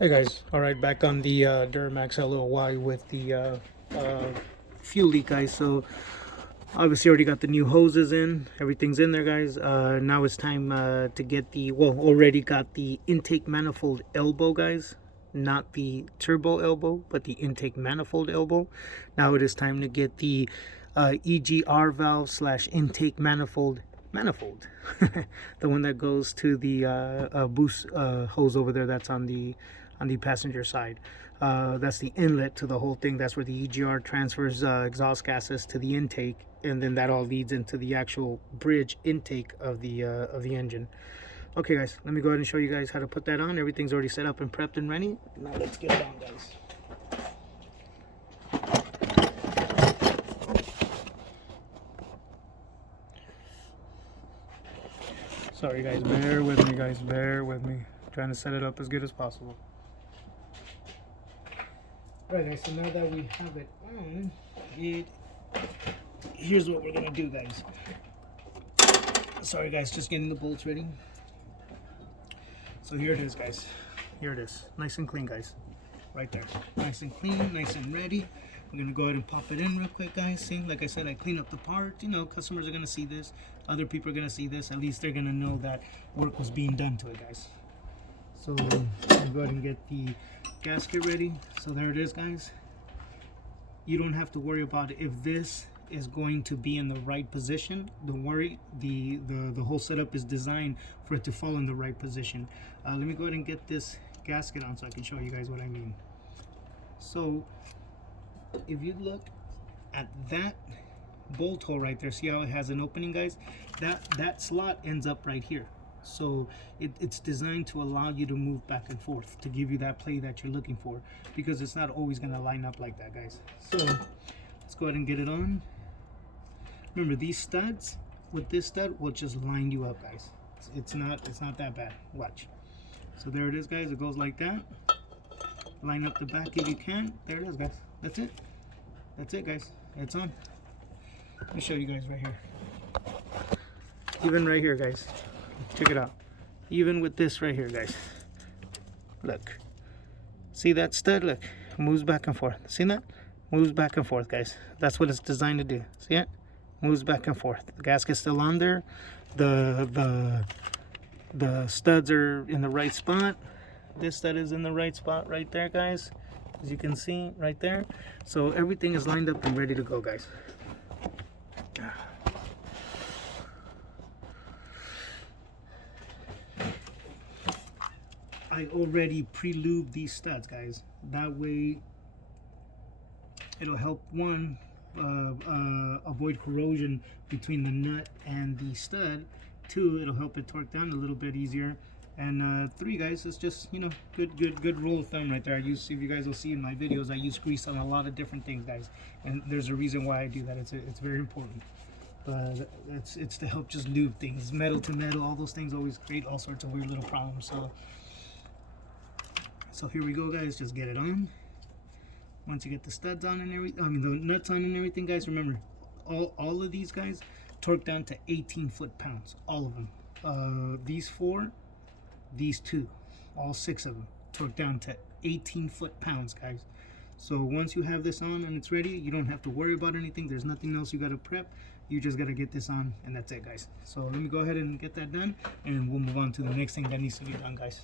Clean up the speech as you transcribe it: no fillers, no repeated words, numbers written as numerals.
Hey guys, all right, back on the Duramax LLY with the fuel leak, guys. So obviously already got the new hoses in, everything's in there, guys. Now it's time to get the, well, already got the intake manifold elbow, guys. Not the turbo elbow, but the intake manifold elbow. Now it is time to get the EGR valve slash intake manifold the one that goes to the boost hose over there that's on the passenger side. That's the inlet to the whole thing. That's where the EGR transfers exhaust gases to the intake, and then that all leads into the actual bridge intake of the engine. Okay guys, let me go ahead and show you guys how to put that on. Everything's already set up and prepped and ready. Now let's get it on, guys. Sorry guys, bear with me, guys, bear with me. I'm trying to set it up as good as possible. Alright guys, so now that we have it on, here's what we're gonna do, guys. Sorry guys, just getting the bolts ready. So here it is, guys. Here it is, nice and clean, guys. Right there, nice and clean, nice and ready. I'm gonna go ahead and pop it in real quick, guys. See, like I said, I clean up the part. You know, customers are gonna see this, other people are gonna see this. At least they're gonna know that work was being done to it, guys. So I'm gonna go ahead and get the gasket ready. So there it is, guys. You don't have to worry about if this is going to be in the right position. Don't worry, the whole setup is designed for it to fall in the right position. Let me go ahead and get this gasket on so I can show you guys what I mean. So if you look at that bolt hole right there, see how it has an opening, guys? That slot ends up right here. So it's designed to allow you to move back and forth, to give you that play that you're looking for, because it's not always going to line up like that, guys. So let's go ahead and get it on. Remember, these studs, with this stud, will just line you up, guys. It's not that bad. Watch. So there it is, guys. It goes like that. Line up the back if you can. There it is, guys. That's it. That's it, guys. It's on. Let me show you guys right here. Even right here, guys. Check it out. Even with this right here, guys. Look. See that stud? Look. Moves back and forth. See that? Moves back and forth, guys. That's what it's designed to do. See it? Moves back and forth. The gasket's still on there. The studs are in the right spot. This stud is in the right spot right there, guys. As you can see right there. So everything is lined up and ready to go, guys. I already pre-lubed these studs, guys. That way it'll help, one, avoid corrosion between the nut and the stud. Two, it'll help it torque down a little bit easier. And three, guys, it's just, you know, good rule of thumb right there. I use, if you guys will see in my videos, I use grease on a lot of different things, guys, and there's a reason why I do that. It's very important. But it's to help just lube things. Metal to metal, all those things always create all sorts of weird little problems. So here we go, guys. Just get it on. Once you get the studs on and everything, I mean the nuts on and everything, guys, remember, all of these, guys, torque down to 18 foot-pounds. All of them. These four, these two, all six of them, torque down to 18 foot-pounds, guys. So once you have this on and it's ready, you don't have to worry about anything. There's nothing else you got to prep. You just got to get this on, and that's it, guys. So let me go ahead and get that done, and we'll move on to the next thing that needs to be done, guys.